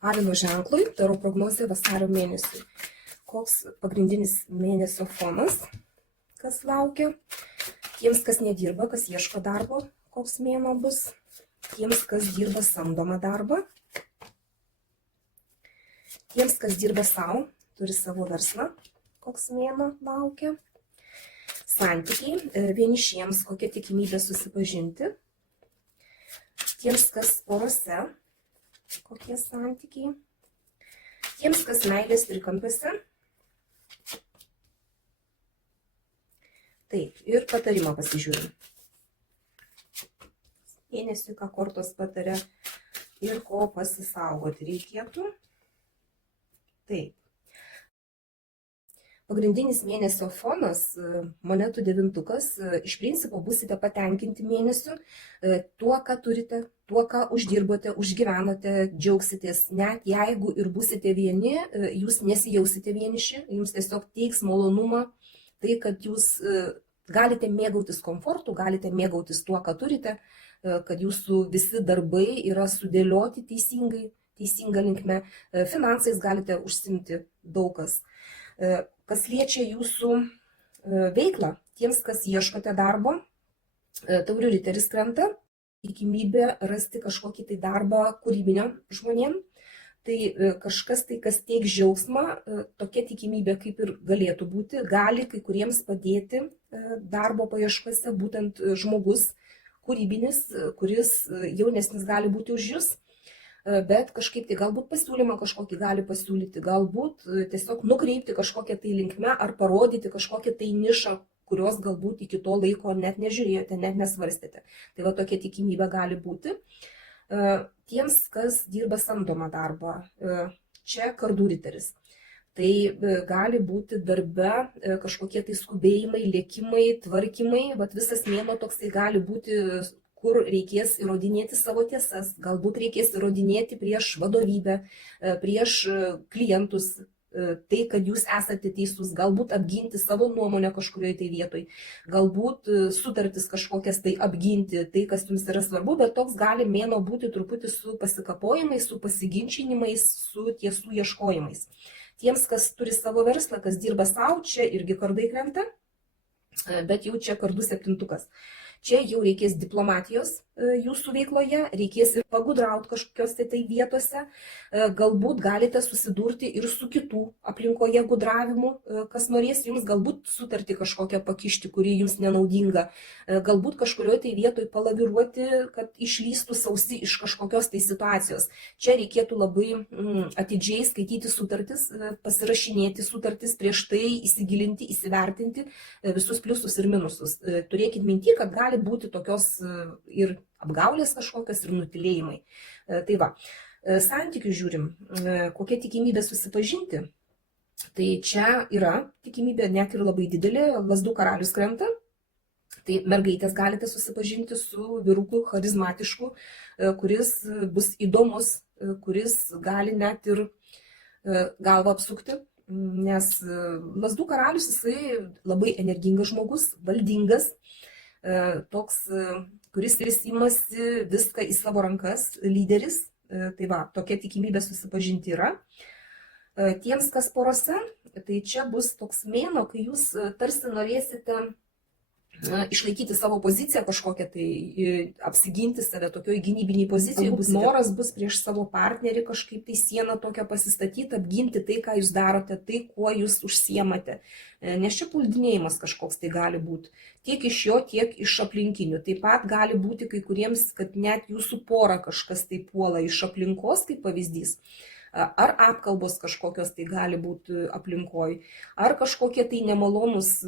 Avino ženklui darau prognozę vasario mėnesiui. Koks pagrindinis mėnesio fonas, kas laukia. Tiems, kas nedirba, kas ieško darbo, koks mėnuo bus. Tiems, kas dirba samdomą darbą. Tiems, kas dirba savo, turi savo verslą, koks mėnuo laukia. Santykiai, vienišiems, kokia tikimybė susipažinti. Tiems, kas porose, kokie santykiai. Tiems, kas meilės trikampiuose. Taip, ir patarimą pasižiūrim. Mėnesiui, ką kortos pataria ir ko pasisaugoti reikėtų. Taip. Pagrindinis mėnesio fonas, monetų devintukas, iš principo būsite patenkinti mėnesiu tuo, ką turite, tuo, ką uždirbote, užgyvenote, džiaugsitės. Net jeigu ir būsite vieni, jūs nesijausite vieniši, jums tiesiog teiks malonumą, tai, kad jūs galite mėgautis komfortu, galite mėgautis tuo, ką turite, kad jūsų visi darbai yra sudėlioti teisinga linkme, finansais galite užsimti daug kas. Kas liečia jūsų veiklą, tiems, kas ieškote darbo, taurių riteris krenta, tikimybė rasti kažkokį tai darbą kūrybiniam žmonėm, tai kažkas tai, kas teiks džiaugsmą, tokia tikimybė kaip ir galėtų būti, gali kai kuriems padėti darbo paieškose būtent žmogus kūrybinis, kuris jaunesnis gali būti už jūs. Bet kažkaip tai galbūt pasiūlymą kažkokį gali pasiūlyti, galbūt tiesiog nukreipti kažkokią tai linkmę ar parodyti kažkokią tai nišą, kurios galbūt iki to laiko net nežiūrėjote, net nesvarstėte. Tai va tokia tikimybė gali būti. Tiems, kas dirba samdomą darbą, čia kardų riteris. Tai gali būti darbe kažkokie tai skubėjimai, lėkimai, tvarkymai, bet visas mėnuo toksai gali būti, kur reikės įrodinėti savo tiesas, galbūt reikės įrodinėti prieš vadovybę, prieš klientus, tai, kad jūs esate teisus, galbūt apginti savo nuomonę kažkurioje tai vietoj, galbūt sutartis kažkokias tai apginti, tai, kas jums yra svarbu, bet toks gali mėnuo būti truputį su pasikapojimais, su pasiginčinimais, su tiesų ieškojimais. Tiems, kas turi savo verslą, kas dirba savo, čia irgi kardai krenta, bet jau čia kardų septintukas. Čia jau reikės diplomatijos jūsų veikloje, reikės ir pagudrauti kažkokios tai vietose, galbūt galite susidurti ir su kitų aplinkoje gudravimu, kas norės jums galbūt sutartį kažkokią pakišti, kuri jums nenaudinga, galbūt kažkurioje tai vietoje palaviruoti, kad išlystų sausi iš kažkokios tai situacijos. Čia reikėtų labai atidžiai skaityti sutartis, pasirašinėti sutartis, prieš tai įsigilinti, įsivertinti visus pliusus ir minusus. Turėkit minty, kad gali būti tokios ir apgaulės kažkokios ir nutilėjimai. Tai va, santykių žiūrim, kokia tikimybė susipažinti. Tai čia yra tikimybė net ir labai didelė, lazdų karalius krenta. Tai mergaitės galite susipažinti su vyruku charizmatišku, kuris bus įdomus, kuris gali net ir galvą apsukti. Nes lazdų karalius jisai labai energingas žmogus, valdingas, toks, kuris imasi viską į savo rankas, lyderis. Tai va, tokia tikimybė susipažinti yra. Tiems, kas porose, tai čia bus toks mėnuo, kai jūs tarsi norėsite išlaikyti savo poziciją kažkokią, tai apsiginti save tokioj gynybiniai pozicijoje, noras bus prieš savo partnerį kažkaip tai sieną tokią pasistatyti, apginti tai, ką jūs darote, tai, kuo jūs užsiemate. Nes čia puldinėjimas kažkoks tai gali būti. Tiek iš jo, tiek iš aplinkinių. Taip pat gali būti kai kuriems, kad net jūsų porą kažkas tai puola iš aplinkos, kaip pavyzdys. Ar apkalbos kažkokios tai gali būti aplinkoj, ar kažkokie tai nemalonus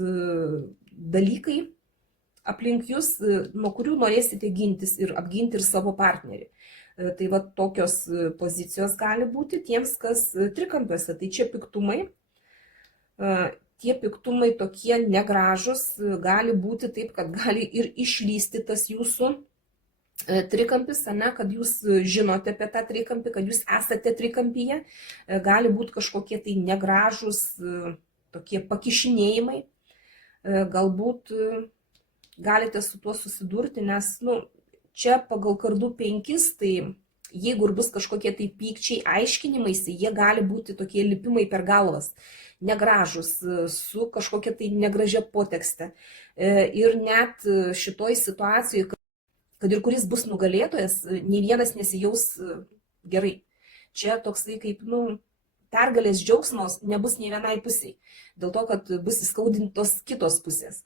dalykai aplink jūs, nuo kurių norėsite gintis ir apginti ir savo partnerį. Tai va tokios pozicijos gali būti tiems, kas trikampiuose. Tai čia piktumai. Tie piktumai tokie negražus, gali būti taip, kad gali ir išlysti tas jūsų trikampis, kad jūs žinote apie tą trikampį, kad jūs esate trikampyje. Gali būti kažkokie tai negražus tokie pakišinėjimai. Galbūt galite su tuo susidurti, nes čia pagal kardų 5, tai Jeigu ir bus kažkokie tai pykčiai, aiškinimaisi, jie gali būti tokie lipimai per galvas, negražus, su kažkokia tai negražia potekste. Ir net šitoj situacijoje, kad ir kuris bus nugalėtojas, nei vienas nesijaus gerai. Čia toksai kaip, pergalės džiaugsmos nebus nei vienai pusiai, dėl to, kad bus įskaudintos kitos pusės.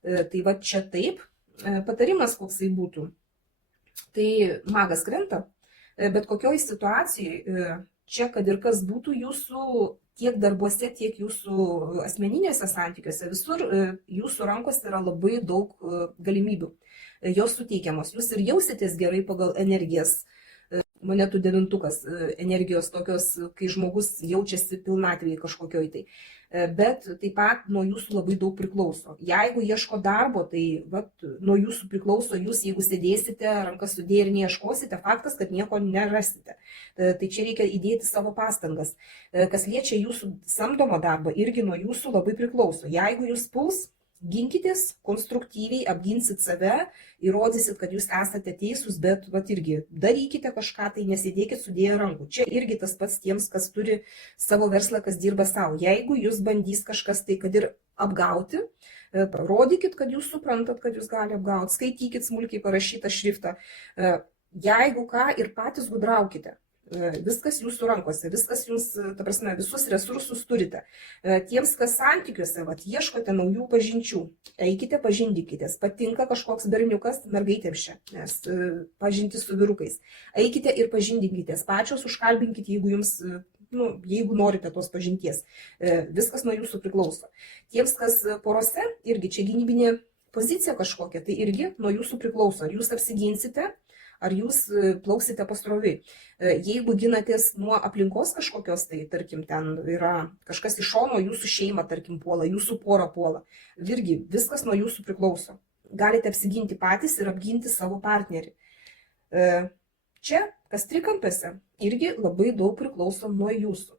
Tai va čia taip, patarimas koksai būtų. Tai magas krenta, bet kokioj situacijoje, čia kad ir kas būtų jūsų tiek darbuose, tiek jūsų asmeninėse santykiuose, visur jūsų rankose yra labai daug galimybių. Jos suteikiamos, jūs ir jausitės gerai pagal energijas. Monetų devintukas, energijos tokios, kai žmogus jaučiasi pilnatvėje kažkokioj tai. Bet taip pat nuo jūsų labai daug priklauso. Jeigu ieško darbo, tai nuo jūsų priklauso, jūs jeigu sėdėsite, rankas sudėję ir neieškosite, faktas, kad nieko nerasite. Tai čia reikia įdėti savo pastangas. Kas liečia jūsų samdomą darbą, irgi nuo jūsų labai priklauso. Jeigu jūs puls, ginkitės, konstruktyviai apginsit save, įrodysit, kad jūs esate teisūs, bet irgi darykite kažką, tai nesėdėkit sudėję rankų. Čia irgi tas pats tiems, kas turi savo verslą, kas dirba savo. Jeigu jūs bandys kažkas tai, kad ir apgauti, rodykit, kad jūs suprantat, kad jūs gali apgauti, skaitykit smulkiai parašytą šriftą. Jeigu ką, ir patys gudraukite. Viskas jūsų rankose, viskas jums, ta prasme, visus resursus turite. Tiems, kas santykiuose, ieškote naujų pažinčių, eikite, pažindykitės. Patinka kažkoks berniukas, mergaitėms čia, nes pažinti su vyrukais. Eikite ir pažindykitės, pačios užkalbinkite, jeigu jums, jeigu norite tos pažinties. Viskas nuo jūsų priklauso. Tiems, kas porose, irgi čia gynybinė pozicija kažkokia, tai irgi nuo jūsų priklauso. Ar jūs apsiginsite, ar jūs plauksite pasroviui. Jeigu ginatės nuo aplinkos kažkokios, tai tarkim ten yra kažkas iš šono, jūsų šeima, tarkim, puola, jūsų pora puola. Irgi viskas nuo jūsų priklauso. Galite apsiginti patys ir apginti savo partnerį. Čia, kas trikampiuose, irgi labai daug priklauso nuo jūsų.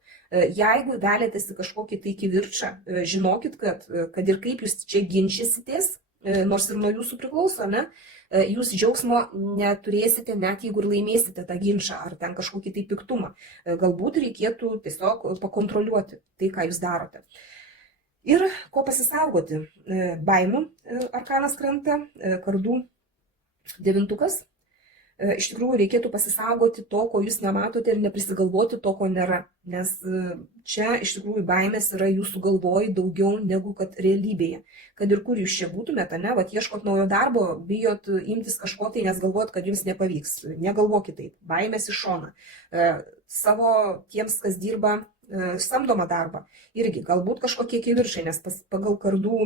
Jeigu velėtės į kažkokį tai kivirčą, žinokit, kad ir kaip jūs čia ginčysitės, nors ir nuo jūsų priklauso, jūs džiaugsmo neturėsite, net jeigu ir laimėsite tą ginčą ar ten kažkokį tai piktumą. Galbūt reikėtų tiesiog pakontroliuoti tai, ką jūs darote. Ir ko pasisaugoti? Baimių arkanas krenta, kardų devintukas. Iš tikrųjų reikėtų pasisaugoti to, ko jūs nematote ir neprisigalvoti to, ko nėra. Nes čia iš tikrųjų baimės yra jūsų galvoj daugiau negu kad realybėje. Kad ir kur jūs čia būtumėte, ieškot naujo darbo, bijot imtis kažko tai, nes galvot, kad jums nepavyks. Negalvokit taip, baimės iš šoną. Savo tiems, kas dirba samdomą darbą, irgi galbūt kažkokie kivirčai, nes pagal kardų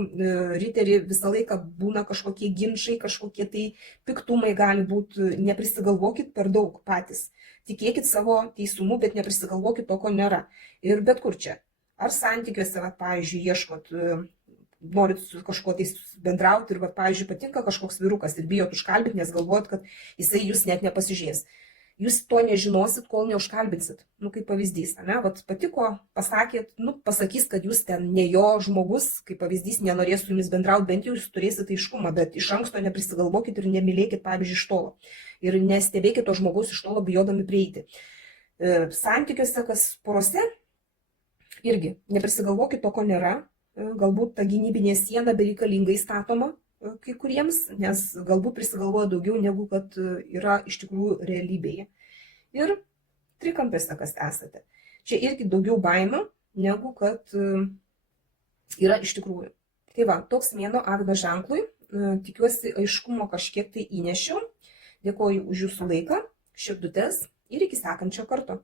riterį visą laiką būna kažkokie ginčai, kažkokie tai piktumai gali būti, neprisigalvokit per daug patys. Tikėkit savo teisumu, bet neprisigalvokit to, ko nėra. Ir bet kur čia. Ar santykiuose, pavyzdžiui, ieškot, norit su kažkuo tai bendrauti ir, pavyzdžiui, patinka kažkoks vyrukas ir bijot užkalbinti, nes galvojat, kad jisai jūs net nepasižiūrės. Jūs to nežinosit, kol neužkalbinsit. Kaip pavyzdys, patiko, pasakėt, pasakys, kad jūs ten ne jo žmogus, kaip pavyzdys, nenorės su jumis bendrauti, bent jau jūs turėsite aiškumą, bet iš anksto neprisigalvokit ir nemylėkit, pavyzdžiui, iš tolo. Ir nestebėkit to žmogaus iš tolo bijodami prieiti. Santykiuose, kas porose, irgi neprisigalvokit to, ko nėra. Galbūt ta gynybinė siena bereikalingai statoma kai kuriems, nes galbūt prisigalvoja daugiau negu kad yra iš tikrųjų realybėje. Ir trikampiuose, kas esate. Čia irgi daugiau baimių negu kad yra iš tikrųjų. Tai va, toks mėnuo Avido ženklui. Tikiuosi aiškumo kažkiek tai įnešiau. Dėkoju už jūsų laiką, širdutes ir iki sekančio karto.